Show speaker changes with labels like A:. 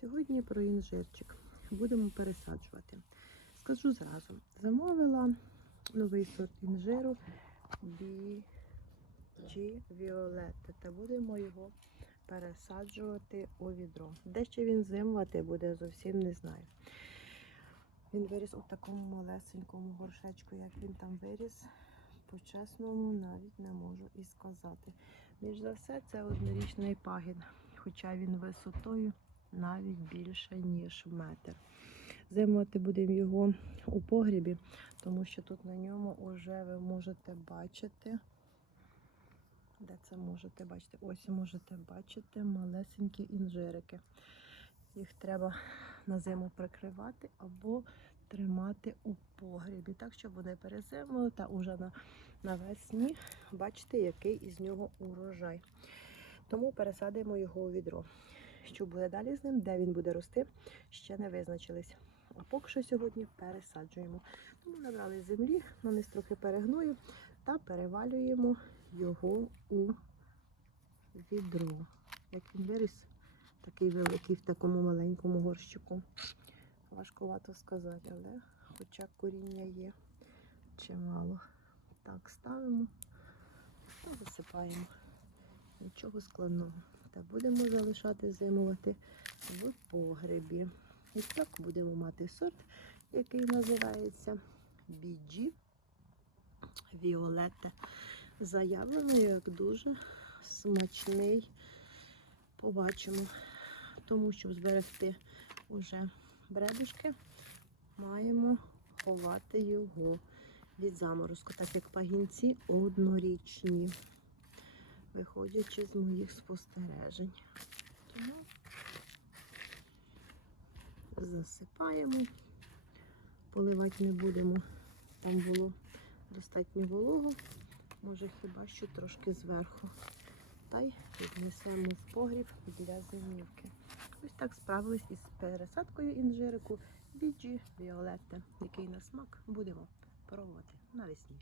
A: Сьогодні про інжирчик. Будемо пересаджувати. Скажу зразу: замовила новий сорт інжиру BG Violetta та будемо його пересаджувати у відро. Де ще він зимувати буде, зовсім не знаю. Він виріс у такому малесенькому горшечку, як він там виріс. По-чесному навіть не можу і сказати. Між за все, це однорічний пагін, хоча він висотою навіть більше, ніж метр. Зимувати будемо його у погрібі, тому що тут на ньому вже ви можете бачити. Де це можете бачити? Ось можете бачити малесенькі інжирики. Їх треба на зиму прикривати або тримати у погрібі, так щоб вони перезимували та уже на, навесні бачите, який із нього урожай. Тому пересадимо його у відро. Що буде далі з ним, де він буде рости, ще не визначились. А поки що сьогодні пересаджуємо. Тому набрали землі, на низ трохи перегною та перевалюємо його у відро. Як він виріс, такий великий в такому маленькому горщику. Важкувато сказати, але хоча коріння є чимало. Так, ставимо та висипаємо. Нічого складного. Та будемо залишати зимувати в погребі. І так будемо мати сорт, який називається BG Violetta. Заявлено як дуже смачний. Побачимо. Тому, щоб зберегти уже бредушки, маємо ховати його від заморозку, так як пагінці однорічні, виходячи з моїх спостережень. Тому засипаємо, поливати не будемо. Там було достатньо волого, може хіба що трошки зверху. Та й віднесемо в погріб для зимівки. Ось так справились із пересадкою інжирику BG Violetta, який на смак будемо пробувати навесні.